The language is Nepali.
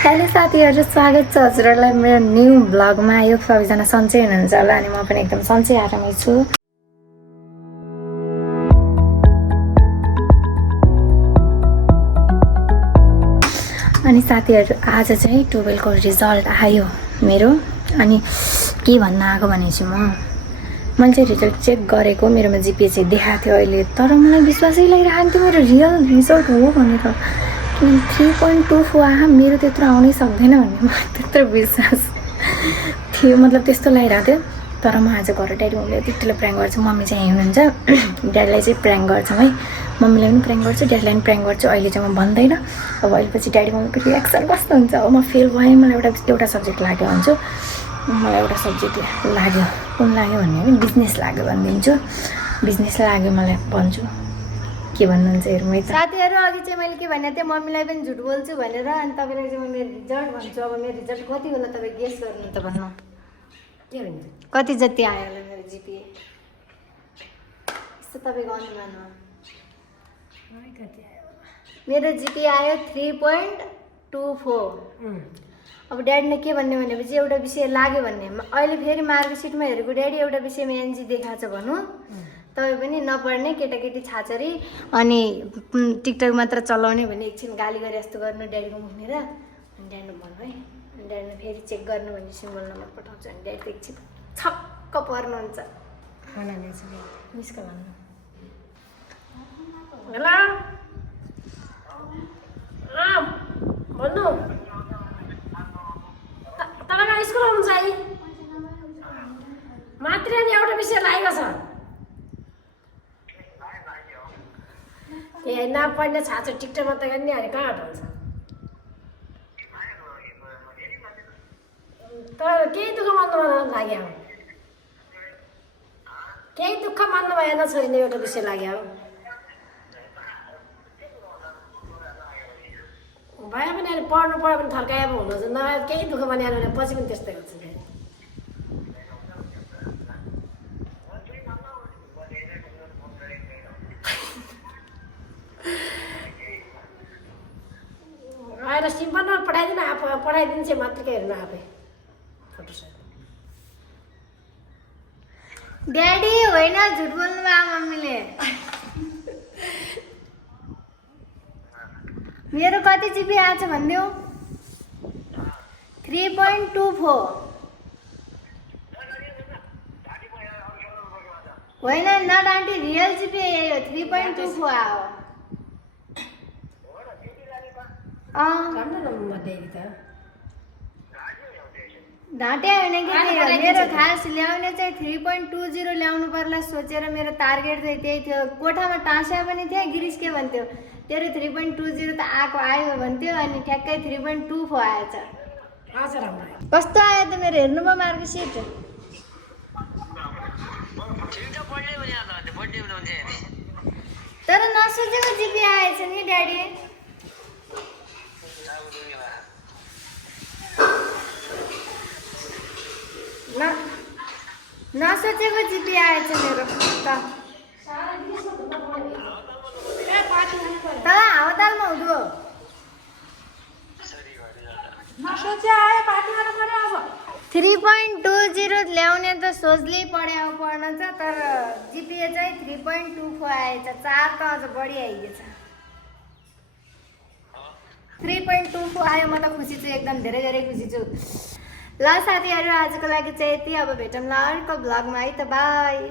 हेलो साथीहरू, स्वागत छ हजुरहरूलाई मेरो न्यू भ्लगमा। यो सबैजना सन्चै हुनुहुन्छ होला अनि म पनि एकदम सन्चै आरामै छु। अनि साथीहरू, आज चाहिँ 12 को रिजल्ट आयो मेरो। अनि के भन्न आएको भनेछु मैले चाहिँ रिजल्ट चेक गरेको, मेरोमा जिपिए चाहिँ देखाएको थियो अहिले, तर मलाई विश्वासै लागिरहेको थियो मेरो रियल रिजल्ट हो भनेर। 3.24 आहा, मेरो त्यत्रो आउनै सक्दैन भन्ने मलाई त्यत्रो विश्वास थियो, मतलब त्यस्तो लागिरहेको थियो। तर म आज घर ड्याडी मम्मीले त्यतिले प्र्याङ्क गर्छु। मम्मी चाहिँ यहीँ हुनुहुन्छ, ड्याडीलाई चाहिँ प्र्याङ्क गर्छौँ है, मम्मीलाई पनि प्र्याङ्क गर्छु, ड्याडीलाई पनि प्र्याङ्क गर्छु। अहिले चाहिँ म भन्दैन, अब अहिलेपछि ड्याडी मम्मीको रियाक्सन कस्तो हुन्छ। अब म फेल भएँ, मलाई एउटा सब्जेक्ट लाग्यो भन्छु, मलाई एउटा सब्जेक्ट लाग्यो, कुन लाग्यो भन्ने पनि बिजनेस लाग्यो भनिदिन्छु, बिजनेस लाग्यो मलाई भन्छु। के भन्नुहुन्छ हेरौँ है त साथीहरू। अघि चाहिँ मैले के भनेको थिएँ, मम्मीलाई पनि झुट बोल्छु भनेर। अनि तपाईँलाई चाहिँ म मेरो रिजल्ट भन्छु। अब मेरो रिजल्ट कति होला तपाईँ गेस गर्नु त, भन्नु के हुन्छ, कति जति आयो होला मेरो जिपिए, यस्तो तपाईँको अनुमान हो। मेरो जिपिए आयो 3.24। अब ड्याडीले के भन्ने भनेपछि एउटा विषय लाग्यो भन्ने, अहिले फेरि मार्कसिटमा हेरेको ड्याडी एउटा विषयमा एनजी देखाएको छ भनौँ, तपाईँ पनि नपढ्ने केटाकेटी छाछरी अनि टिकटक मात्र चलाउने भने एकछिन गाली गरे जस्तो गर्नु ड्याडीको मुखनेर। अनि ड्याडीले भन्नु है, अनि ड्याडीले फेरि चेक गर्नु भने सिम्बल नम्बर पठाउँछ अनि ड्याडी एकछिन छक्क पर्नुहुन्छ। मिसको भन्नु हेलो भन्नु तपाईँ स्कुल आउनुहुन्छ है, मात्रै नि एउटा विषय लागेको छ। ए नपढ्ने छाछो टिकटक मात्रै गर्ने अरे कहाँ हटाउँछ। तर केही दुःख मान्नु लाग्यो, केही दुःख मान्नु भएन, छैन एउटा विषय लाग्यो भयो भने अहिले पढ्नु पढ्यो भने थर्काए पो हुनुहुन्छ, नभए केही दुःख मानेर भने पछि पनि त्यस्तै हुन्छ। आएर सिम्पलमा पठाइदिनु, पठाइदिन्छ मात्रिका हेर्नु आफै फोटो छ। ड्याडी होइन, झुट बोल्नु भयो मम्मीले। मेरो कति जिपी आएछ भनिदेऊ, 3.24 होइन, नट आन्टी, रियल जिपी यही हो, 3.24 आयो। ढाँटे होइन कि मेरो खास ल्याउने चाहिँ 3.20 ल्याउनु पर्ला सोचेर मेरो टार्गेट चाहिँ त्यही थियो। कोठामा टाँस्या पनि थियो, गिरिस के भन्थ्यो, तेरो 3.20 त आयो भन्थ्यो, अनि ठ्याक्कै 3.24 आएछ। कस्तो आयो त मेरो, हेर्नुभयो मार्कसिट? तर नसोचेको जिपी आएछ नि ड्याडी। नसोचेको जिपी आएछ मेरो त हावातालमा हुँदो नसोचे आयो, पार्टी गर्नु पर्यो। अब 3.20 ल्याउने त सोच्दै पढ्यो पढ्न छ, तर जिपिए चाहिँ 3.24 आएछ, 4 त अझ बढी आइगेछ। 3.24 आयो, म त खुसी छु, एकदम धेरै धेरै खुसी छु। ल साथीहरू, आजको लागि चाहिँ यति। अब भेटौँला अर्को भ्लगमा है त, बाई।